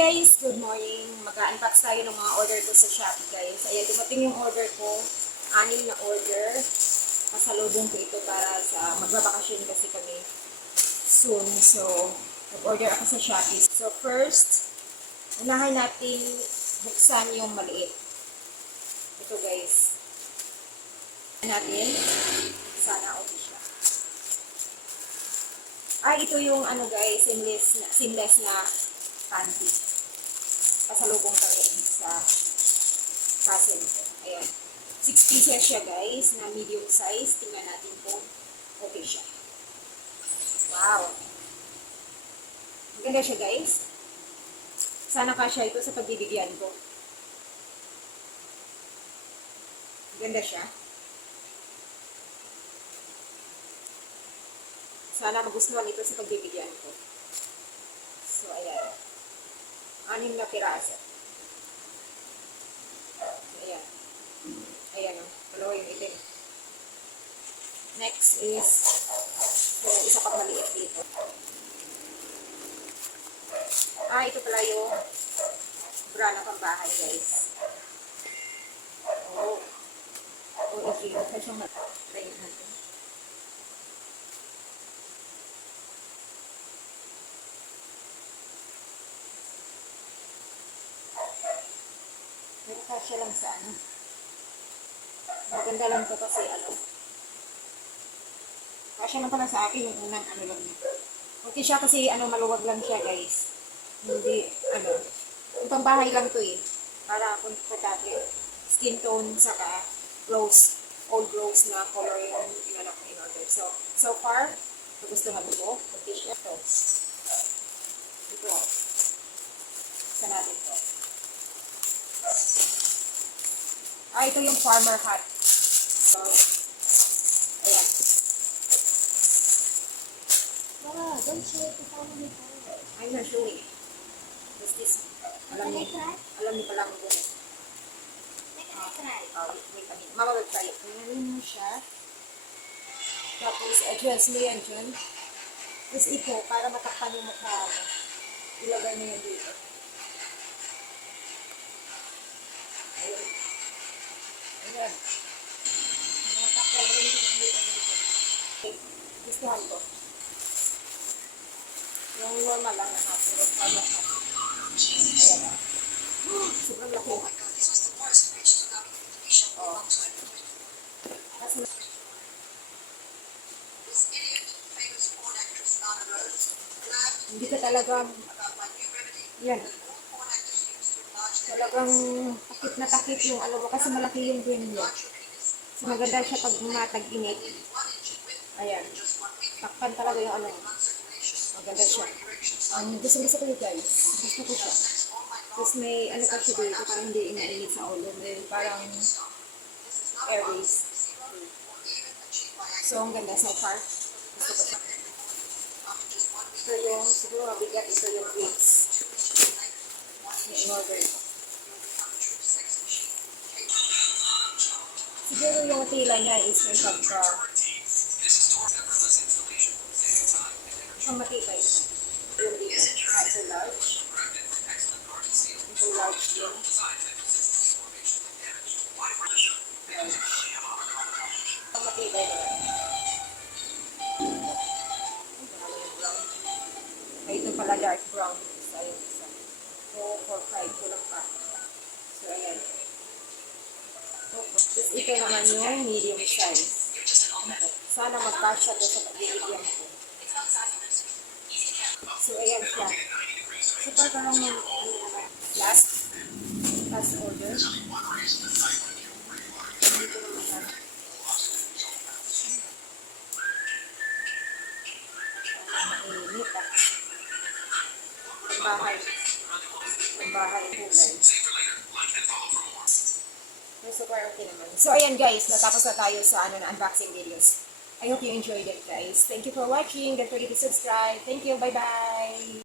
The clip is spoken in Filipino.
guys! Good morning! Mag-unbox tayo ng mga order ko sa Shopee guys. Ayan, dumating yung order ko. 6 na order. Pasalubong ko ito para sa magbabakasyon kasi kami soon. So, nag-order ako sa Shopee. So, first, unahin natin buksan yung maliit. Ito guys. Natin. Sana okay siya. Ito yung ano guys, seamless na panty. Pasalubong ka rin sa parcel. Ayan. 6 pieces siya guys, na medium size. Tingnan natin kung okay siya. Wow! Maganda siya guys. Sana kasya ito sa pagbibigyan ko. Maganda siya. Sana magustuhan ito sa pagbibigyan ko. So, ayan. 6 na piraso. Ayan. Ayan o. Dalawa yung itim. Next is, yung isa pang maliit dito. Ito pala yung bra na pambahay, guys. Okay. Kasi siyang try natin. Pero kasya lang sa ano. Maganda lang ito kasi ano. Kasya lang pala sa akin yung unang ano lang nito. Okay siya kasi ano, maluwag lang siya guys. Hindi, ano. Yung pambahay lang to eh. Para komportable. Skin tone, saka rose, old rose na color yung inalak ko in order. So far, nagustuhan ko. Okay siya to. Ito. Isa natin to. Ito yung farmer hat. So, ayan. Don't show it to family photos. I'm not showing it. What's this? Alam niyo palang doon. Wait a minute. Mama will try it. Ganyan mo siya. Tapos, adjust mo yan dyan. Tapos ito, para matakpan yung mukha mo. Ilagay mo yan dito. Ayan. Ayan. Matakpan mo yung dito. Okay. Gustuhan ko. Yung normal lang na hat. Yung normal hat. Ayan. Sobrang laki. Hindi ka talaga yan. Talagang takip yung ano mo kasi malaki yung brain niya. So maganda siya pag matag-init. Ayan. Takpan talaga yung ano. Maganda siya. Gusto ko yun guys. Gusto ko siya. Tapos may ano pa siya dito parang hindi inainit sa ulo. May parang airways. So ang ganda so far. Gusto ko siya. So yung siguro mabigat ito yung wings. Yung order ko. Siguro yung tila niya is may pagka ang matibay siya. Yung dito. Ito large. Ito large din. Ang matibay na yan. Ito pala dark brown. Isa yung isa. So, 4-5 ko lang pa. So, ayan. Tapos, ito naman yung medium size. Sana magkasya to sa pagbibigyan ko. So, ayan siya. So, parang yung last order. Dito naman siya. Mainit ah. Pambahay po guys. Super okay naman. So, ayan guys. Natapos na tayo sa unboxing videos. I hope you enjoyed it guys. Thank you for watching. Don't forget to subscribe. Thank you. Bye-bye.